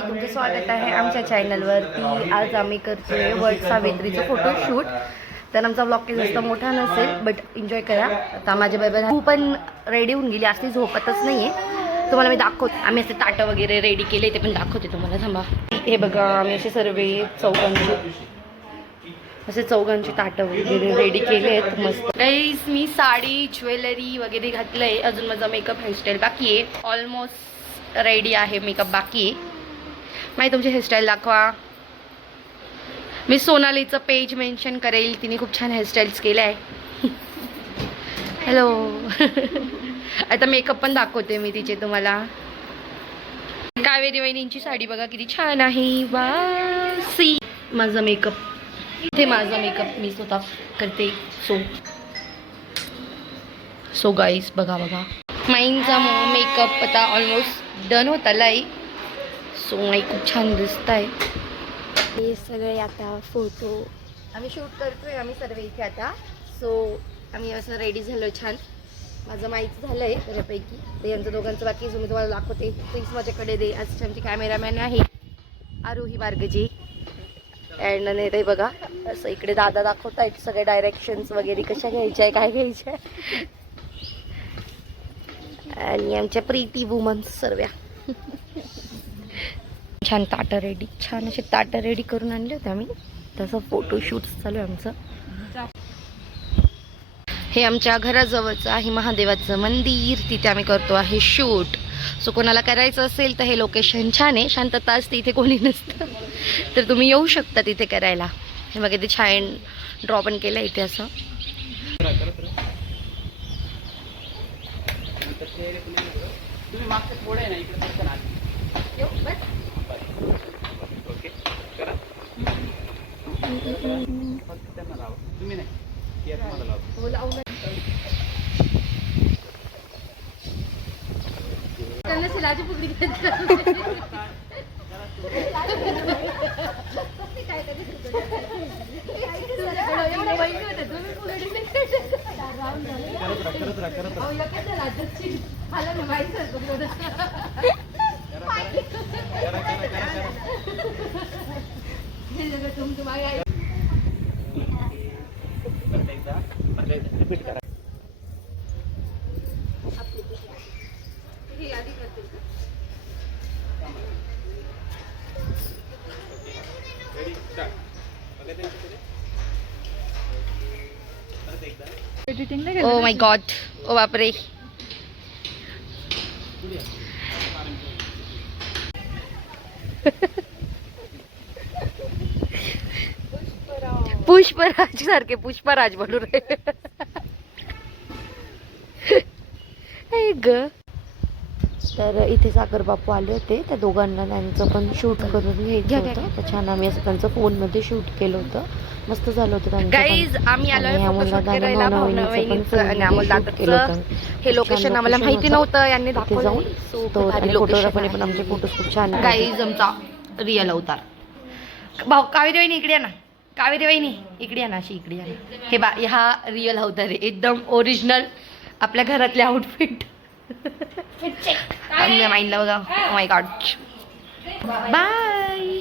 तुमचं स्वागत आहे आमच्या चॅनलवरती। आज आम्ही करतोय वट सावित्रीचं फोटोशूट। तर आमचा ब्लॉग काही जास्त मोठा नसेल, बट एन्जॉय करा। आता माझ्या बाबा तू पण रेडी होऊन गेली, आज ती झोपतच नाहीये। तुम्हाला मी दाखवते, आम्ही असे ताटं वगैरे रेडी केले, ते पण दाखवते तुम्हाला। थांबा, हे बघा आम्ही असे सर्व चौघांची ताटं वगैरे रेडी केले आहेत मस्त। गाईस मी साडी ज्वेलरी वगैरे घातलंय, अजून माझा मेकअप हेअरस्टाईल बाकी आहे। ऑलमोस्ट रेडी आहे, मेकअप बाकी आहे। माहिती तुमची हेअरस्टाईल दाखवा। मी सोनालीचं पेज मेन्शन करेल, तिने खूप छान हेअरस्टाईल्स केल्या आहे। हॅलो। आता मेकअप पण दाखवते मी तिचे तुम्हाला। कावेरी वहिनींची साडी बघा किती छान आहे, वासी। माझा मेकअप इथे, माझा मेकअप मी स्वतः करते। सो गाईस बघा बघा, माईंचा मेकअप आता ऑलमोस्ट डन होत आलाय। सो माई खूप छान दिसत आहे। हे सगळे आता फोटो आम्ही शूट करतोय, आम्ही सर्व इथे आता। सो आम्ही असं रेडी झालो छान। माझं माहीत झालंय बऱ्यापैकी, ते यांचं दोघांचं बाकी जो मी तुम्हाला दाखवते। प्लीज माझ्याकडे दे। आज आमची कॅमेरामॅन आहे आरोही बार्गजी। अँड नाही ते बघा असं इकडे दादा दाखवत आहेत सगळे डायरेक्शन्स वगैरे, कशा घ्यायच्या आहे काय घ्यायच्या आहे। आणि आमच्या प्रीती वुमन्स सर्व्या छान ताटं रेडी, छान असे ताटं रेडी करून आणले होते आम्ही। तसं फोटोशूट चालू आहे आमचं। हे आमच्या घराजवळचं आहे महादेवाचं मंदिर, तिथे आम्ही करतो आहे शूट। सो कोणाला करायचं असेल तर हे लोकेशन छान आहे, शांतता असते, इथे कोणी नसतं, तर तुम्ही येऊ शकता तिथे करायला। हे बघा ते छान ड्रॉ पण केलं इथे असं। ओ माय गॉड, ओ बापरे। पुष्पराज सारखे पुष्पराज बनू रे ग। तर इथे सागर बापू आले होते, त्या दोघांना त्यांचं पण शूट करून घ्यायचं होतं। तर छान आम्ही असं त्यांचं फोनमध्ये शूट केलं होतं, मस्त झालं होतं त्यांचं। गाईज आम्ही आलोय फोटोशूट करायला, हे लोकेशन आम्हाला माहिती नव्हतं, यांनी दाखवलं। फोटोग्राफरने पण आमचे फोटोज खूप छान। गाईज आमचा रिअल अवतार भाऊ, कावेरी वहिनी इकडे या ना, कावेरी वहिनी इकडे या ना, अशी इकडे या ना। हे बा, हा रिअल अवतार आहे, एकदम ओरिजिनल आपल्या घरातले आउटफिट। माइंडला बघा, माय गॉड, बाय।